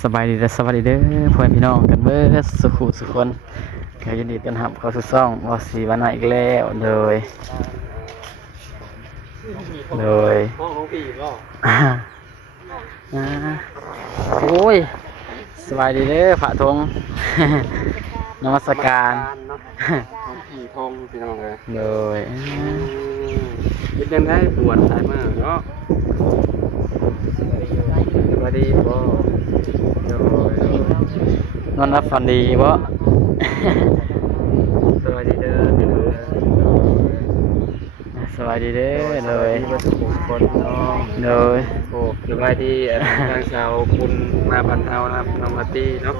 สบายดีและสวัสดีเด้อพ่อแม่พี่น้องกันเบิดสุขุสุขคนก็ยินดีต้อนรับเข้าสู่ช่องวอสีวันใหม่อีกแล้วโดยห้องน้องพี่ก็ อ่าโอ้ยสบายดีเด้อพระธง นมัสการ เนาะน้องพี่ทงพี่น้องเลย โดย คิดยังได้บวชสายมาเนาะสวัสดีบ่โดย นอนรับฝันดีบ่ สวัสดีเด้อพี่น้อง สบายดีเด้อโดย สวัสดีคนเนาะ โดย โอ้สบายดีทางสาวคุณมาบรรเทานะครับน้องมาตีเนาะ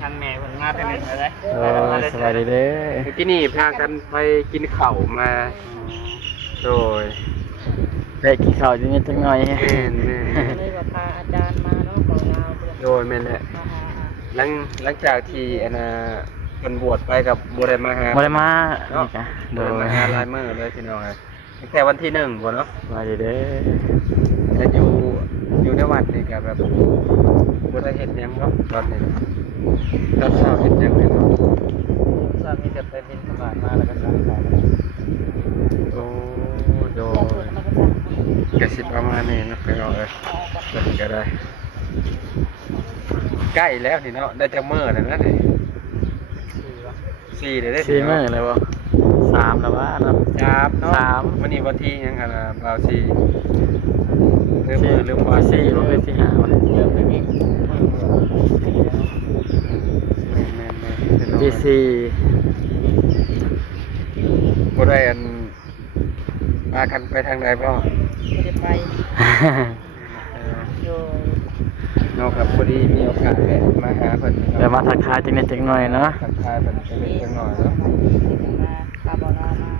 ทางแม่เพิ่นมาแต่ไหนมาเลย โดยสบายดีเด้อ เมื่อกี้นี่พากันไปกินข้าวมาโดย ได้กินข้าวอยู่นิดจังหน่อย แม่น เลยว่าพาอาจารย์มาเนาะเบาลาวเพิ่น โดยแม่นแหละ มาหา หลังจากที่มันบวชไปกับบัวได้มาหา บ่ได้มา เนาะ นี่จ้ะ โด โด ย ย มาหาลายมือเลยพี่น้องตั้งแต่วันที่1บ่เนาะ สบายดีเด้อ จะอยู่ในวัดนี่ก็แบบบัวได้เห็นยังเนาะตอนนี้ตอนเช้าเห็นยังเลยเนาะ สามีจะไปบินสบาทมาแล้วก็สั่งขาย โอ้โดยกระสิบประมาณนี้นะพี่น้องก็ได้ใกล้แล้วนี่เนาะได้จักมื้อแล้วนะนี่4เลยได้ สี่มื้อเลยบ่สามแล้วว่าเนาะ ครับเนาะ สาม วันนี้วันที่ยังกันนะบ่าว4ลืมว่า สี่บ่คือสี่ห้าบ่ เริ่มไปวิ่ง ที่สี่ บ่ได้มากันไปทางใดบ่ บ่ได้ไปโดย เนาะครับพอดีมีโอกาสได้มาหาเพิ่น เดี๋ยวมาทักทายจังนิดจังหน่อยเนาะ ทักทายเพิ่นไปเล็กๆน้อยๆเนาะ มาพาเบาลาวมา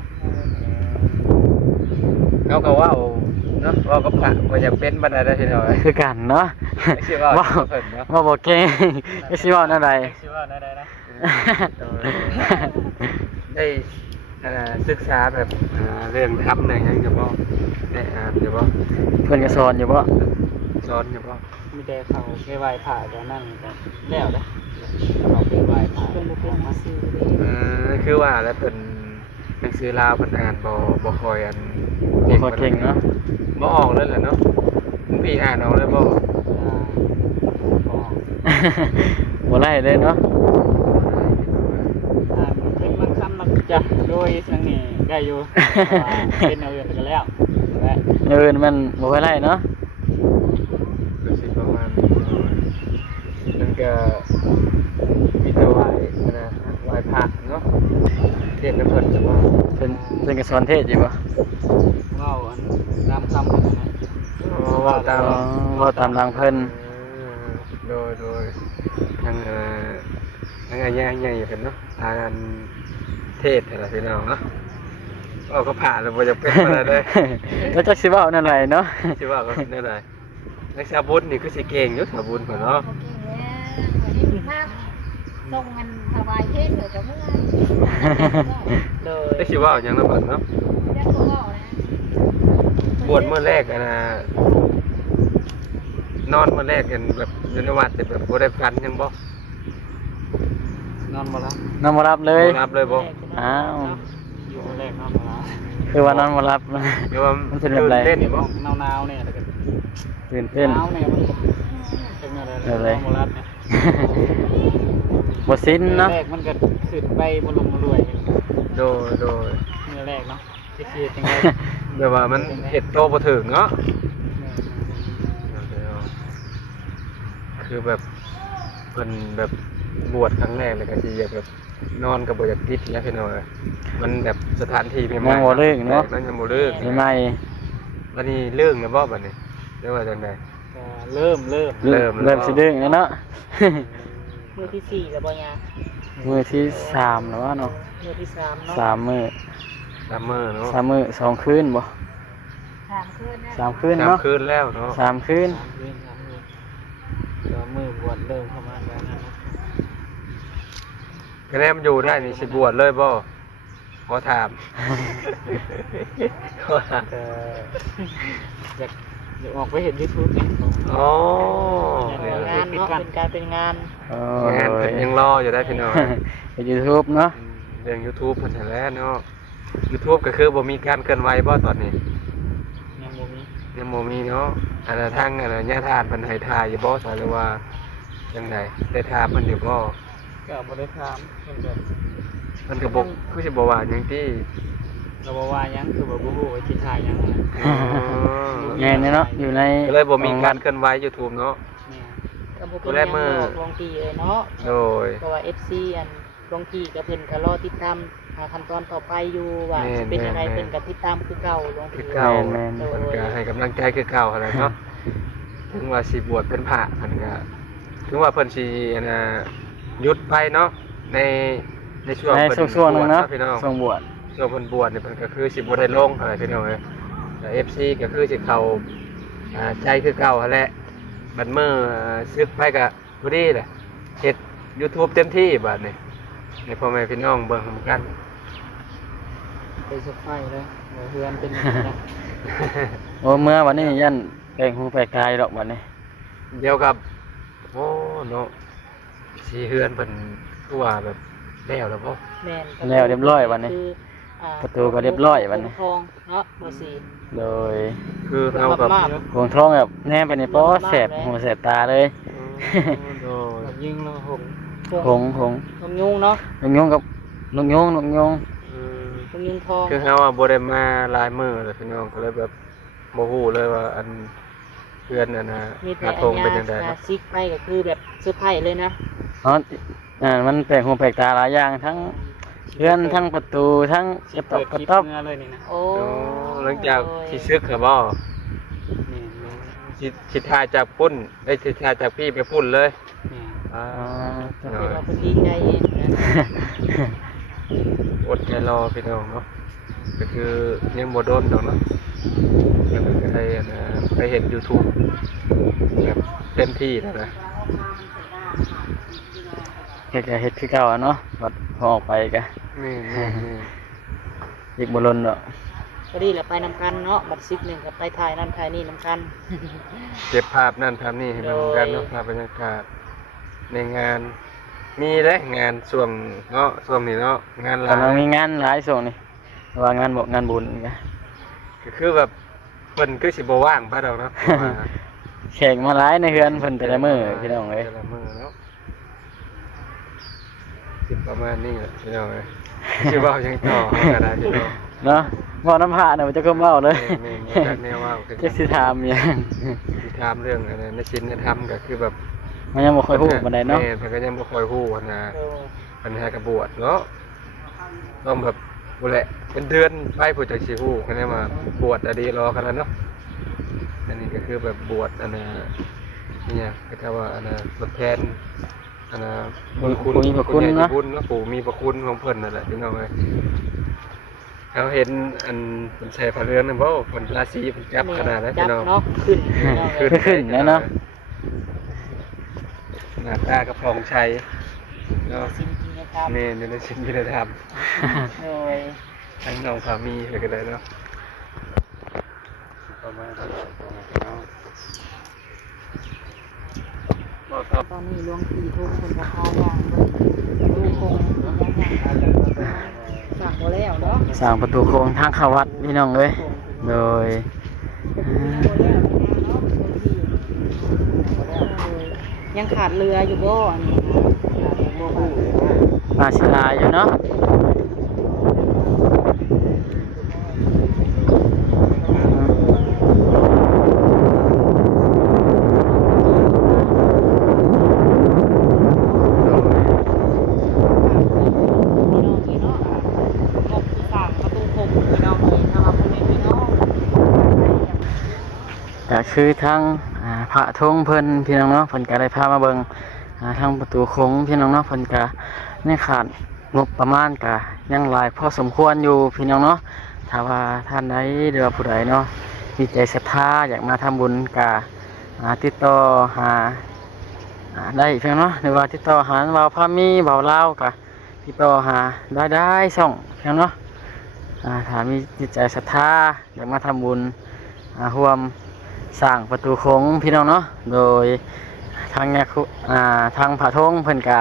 เขาก็เว้าเนาะเว้ากับพระบ่อยากเป็นบันไดได้ทีเดียว คือกันเนาะ ไม่ใช่ว่า ว่า เพิ่นเนาะ ว่าบ่เก่งไม่ใช่ว่าแนวใด ชื่อว่าได้นะ ได้ศึกษาแบบเรื่องธรรมได้หยังอยู่บ่ได้อ่านอยู่บ่ เพิ่นก็สอนอยู่บ่ สอนอยู่บ่ มีแต่เขาไปไหว้พระก็นั่งกันแล้วเด้อเขาไปไหว้พระเพิ่นบ่เป็นมาซื้อเด้ คือว่าแล้วเพิ่นหนังสือลาวเพิ่นอ่านบ่ค่อยบ่ค่อยเก่งเนาะ บ่ออกเลยแหละเนาะพี่อ่านเอาเลยบ่ บ่ไล่เลยเนาะ เป็นบางคำบางจะโดยสังนี่ได้อยู่เป็นเอาอื่นกันแล้วและ อื่นมันบ่ค่อยไล่เนาะ ก็สิประมาณนี้มันก็มีแต่ไหว้นะไหว้พระเนาะเทศน์เพิ่นจะบ่ เพิ่นก็สอนเทศอยู่บ่ เว้าอันตามคำกันนะ ว่าตาม อ๋อว่าตามทางเพิ่น โดยทางทางใหญ่ๆเพิ่นเนาะทางเทศน์นั่นล่ะพี่น้องเนาะเอาก็ผ่านแล้วบ่จะเป็นอะไรเลย แล้วจักสิเว้าแนวใดเนาะ สิว่าก็ได้ไรนักชาบุญนี่คือสิเก่งอยู่ชาบุญเพิ่นเนาะ ส่งเงินถวายเพลงเหลือจะเมื่อ โดย ได้สิว่าเอาหยังนำเพิ่นเนาะ เรียกตัวนะ บวชเมื่อแรกนอนเมื่อแรกกันแบบอยู่ในวัดแต่แบบบ่ได้พันหยังบ่ นอนมาแล้ว นอนบ่รับเลย บ่รับเลยบ่ อ้าว อยู่แรกนอนมาแล้ว คือว่านอนบ่รับ หรือว่า มันเป็นแบบไร เล่นนี่บ่ หนาวๆเนี่ยแล้วก็ ตื่นเต้น หนาวเนี่ยมันเป็นอะไรนอนมาแล้วเนี่ย บ่สิ้นเนาะ แรกมันก็ขึ้นไปบนลงมารวย โดย เมื่อแรกเนาะที่คิดจังไง แบบว่ามันเฮ็ดโตบ่ถึงเนาะคือแบบเพิ่นแบบบวชครั้งแรกเลยก็สิอยากแบบนอนก็บ่อยากติดแล้วพี่น้องมันแบบสถานที่ใหม่ ยังบ่เลิกเนาะ มันยังบ่เลิก ใหม่ วันนี้เรื่องนะบ่บัดนี้เรียกว่าจังได๋ เริ่ม ๆเริ่มสิดึงแล้วเนาะ มือที่สี่แล้วบ่ยา มื้อที่สามแล้วว่าเนาะ มือที่สามเนาะ สามมื้อ ซัมเมอร์เนาะ สามมื้อสองคืนบ่ ถามคืนนะ สามคืน สาม เนาะ คืนแล้วเนาะ สามคืน แล้วมือบวชเริ่มเข้ามาแล้วนะ คะแนนมันอยู่ได้นี่สิบวชเลยบ่ขอถาม อยาก เดี๋ยวออกไปเห็น YouTube นี่ อ๋อ งานเนาะเป็นการเป็นงาน โอ้ งานเพิ่น ย ยังรออยู่ได้พี่น้อง เป็น YouTube เนาะ เรื่อง YouTube เพิ่นนั่นแหละเนาะ YouTube ก็คือบ่มีการเคลื่อนไหวบ่ตอนนี้ ยังบ่มี ยังบ่มีเนาะอันน่ะทางอันน่ะญาติทานเพิ่นให้ถ่ายอยู่บ่ซะหรือว่าจังไดได้ถามเพิ่นอยู่บ่ ก็บ่ได้ถามเพิ่นก็ เพิ่นก็บ่คือสิบ่ว่าหยังติ เราบอกว่าหยังคือบ่ฮู้ว่าสิถ่ายหยัง อ๋อ แม่นเนาะอยู่ใน ก็เลยบ่มีการเคลื่อนไหว YouTube เนาะ แม่ ก็บ่เป็นหยังดอกลองกีเลยเนาะ โดย เพราะว่า FC อันลองกีก็เพิ่นก็รอติดตามขั้นตอนต่อไปอยู่ว่าสิเป็นยังไงเพิ่นก็ติดตามคือเก่าลอง คื กี อเก่า แม่น เพิ่นก็ให้กำลังใจคือเก่าหั่นแหละเนาะ ถึงว่าสิบวชเป็นพระเพิ่นก็ถึงว่าเพิ่นสิอันน่ะหยุดไปเนาะในช่วง ใน เพิ่น ช่วงๆหนึงเนาะ บวชพี่น้อง ช่วงบวช ช่วงเพิ่นบวชเนี่ยเพิ่นก็คือสิบ่ได้ลงอะไรพี่น้องเอ้ยแต่ FC ก็คือสิเข้าใจคือเก่าหั่นแหละบัดมื้อซึกไปก็พอดีแหละเฮ็ด YouTube เต็มที่บัดนี้ให้พ่อแม่พี่น้องเบิ่งนำกัน ไปสไฟเลยบ่เฮือนเป็นหยังนะ โอ้เมื่อวันนี้ยันแปลงหูแปลงกายดอกวันนี้ เดี๋ยวกับโอ้เนาะสิเฮือนเพิ่นคือว่าแบบแล้วบ่ แม่น แล้วเรียบร้อยวันนี้ คือ ประตูก็เรียบร้อยวันนี้ ทองเนาะบ่สิ โดย คือเฮากับ มาก วงท้องแบบแนมไปในป้อแสบหูแสบตาเลย โดย แบบยิงแล้วหง หงหง นมยุงเนาะ นกยงกับนกยงนกยง อืม นมยุงทอง คือเฮาอะบ่ได้มาหลายมื้อเลยพี่น้องก็เลยแบบบ่ฮู้เลยว่าอันเพื่อนอันน่ะ มีแต่ หาทงเป็นจังได๋ อัญญาซิกไปก็คือแบบเซอร์ไพรส์เลยนะ เนาะมันแปลกหูแปลกตาหลายอย่างทั้งเพื่อนทั้งประตูทั้งกระตอบกระต๊อบ เมื่อเลยนี่นะ โอ้ โอ้หลังจากที่ซึกครับบ่ นี่ สิทาจากปุ้นได้สิทาจากพี่ไปปุ้นเลย นี่ อ่า เพิ่นว่าเพิ่นดีใจเองนะ อดใจรอพี่น้องเนาะก็คือยังบ่โดนดอกเนาะแล้วก็ได้อันน่ะไปเห็น YouTube แบบเต็มที่แล้วนะ เฮ็ดก็เฮ็ดคือเก่าอะเนาะบัดพอออกไปก็ นี่ อีกบ่ลนดอก พอดีแหละไปนำกันเนาะบัดซิกหนึงก็ไปถ่ายนั่นถ่ายนี่นำกัน เก็บภาพนั่นภาพนี่ให้มันเหมือนกันเนาะภาพบรรยากาศในงาน มีเด้งานช่วงเนาะช่วงนี้เนาะงานหลาก ำลัง ย มีงานหลายส่งนี่ว่างานบ่งานบุญก็ ก็คือแบบเพิ่นคือสิบ่ว่างปะดอกเนาะเพราะว่า แขกมาหลายในเฮือนเพิ่นแต่ละมื้อพี่น้องเอ้ย แต่ละมื้อเนาะสิประมาณนี้แหละพี่น้องเอ้ยสิเว้าหยังต่อก็ได้พี่น้อง เนาะบ่น้ำพระน่ะมันจะก็เว้าเลย นี่จากแนวเว้าคือ จักสิถามหยัง สิถามเรื่องอะไรในศีลธรรมก็คือแบบ มันยังบ่ค่อยฮู้ปานใดเนาะ แม่เพิ่นก็ยังบ่ค่อยฮู้ว่านะ โอ้ ปัญหากระบวชเนาะต้องแบบบุแหละเป็นเดือนไปผู้จักสิฮู้กันได้มาบวชอดีรอกันแล้วเนาะอันนี้ก็คือแบบบวชอันน่ะนี่หยังก็จะว่าอันน่ะทดแทนอันน่ะบุญคุณ ผู้มีพระคุณ ผู้ใหญ่ เนาะ ที่บุญเนาะผู้มีพระคุณของเพิ่นนั่นแหละพี่น้องเอ้ยเราเห็นอันเพิ่นใส่ผ้าเหลืองนั่นบ่เพิ่นราศีเพิ่นจับขนาดนั้น จั พี่ บ น้อง เนาะขึ้นเนาะ ขึ้นแล้วเนาะ หน้าตากระพองชัยเนาะ สิ่งจริงนะครับ นี่อยู่ในศีลมีธรรม โดย ทั้งน้องสามีเลยก็ได้เนาะประมาณนั้นเนาะบอกครับ ตอนนี้หลวงพี่ทุกคนก็พาย่างเบิ่งดูคงสั่งบ่แล้วเนาะ สร้างประตูโค้งทางเข้าวัดพี่น้องเอ้ยโดย ยังขาดเรืออยู่บ่อันนี้บ่ฮู้ อาศิลาอยู่เนาะ พี่น้องนี่เนาะงบสร้างประตูคงพี่น้องนี่ถ้าว่าเพิ่นพี่น้อง ก็คือทางพระธงเพิ่นพี่น้องเนาะเพิ่นก็ได้พามาเบิ่งทางประตูโค้งพี่น้องเนาะเพิ่นก็ในขาดงบประมาณก็ยังหลายพอสมควรอยู่พี่น้องเนาะถ้าว่าท่านใดหรือว่าผู้ใดเนาะมีใจศรัทธาอยากมาทำบุญก็ติดต่อหาได้เพียงเนาะหรือว่าติดต่อหาเบาพามีเบาลาวก็ติดต่อหาได้ส่งเพียงเนาะถ้ามีจิตใจศรัทธาอยากมาทำบุญร่วม สร้างประตูโค้งพี่น้องเนาะโดยทางเนี่ยทางผาทงเพิ่นกา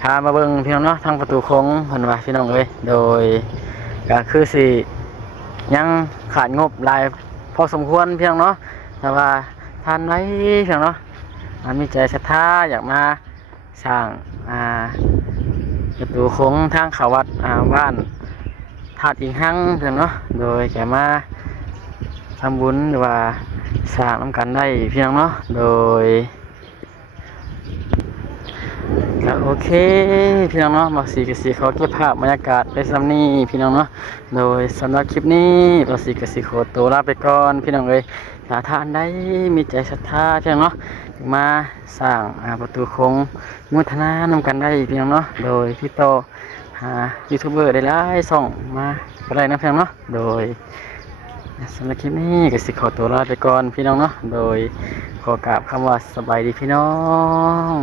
พามาเบิ่งพี่น้องเนาะทางประตูโค้งเพิ่นว่าพี่น้องเอ้ยโดยก็คือสิยังขาดงบหลายพอสมควรพี่น้องเนาะแต่ว่าท่านไว้พี่น้องเนาะมีใจศรัทธาอยากมาสร้างประตูโค้งทางเขาวัดบ้านธาตุอิงหังพี่น้องเนาะโดยแกมาทำบุญหรือว่าสร้างน้ำกันได้พี่น้องเนาะโดยก็โอเคพี่น้องเนาะมาสีกับสีเขาเก็บภาพบรรยากาศไปซ้ำนี่พี่น้องเนาะโดยสำหรับคลิปนี้มาสีกับสีโคตรตัวลาไปก่อนพี่น้องเลยถ้าท่านได้มีใจศรัทธาพี่น้องเนาะมาสร้างประตูโค้งมุทนานำกันได้พี่น้องเนาะโดยพี่โตยูทูบเบอร์ได้หลายส่องมาก็ได้นะพี่น้องเนาะโดยสำหรับคลิปนี้ก็สิขอตัวลาไปก่อนพี่น้องเนาะโดยขอกราบคำว่าสบายดีพี่น้อง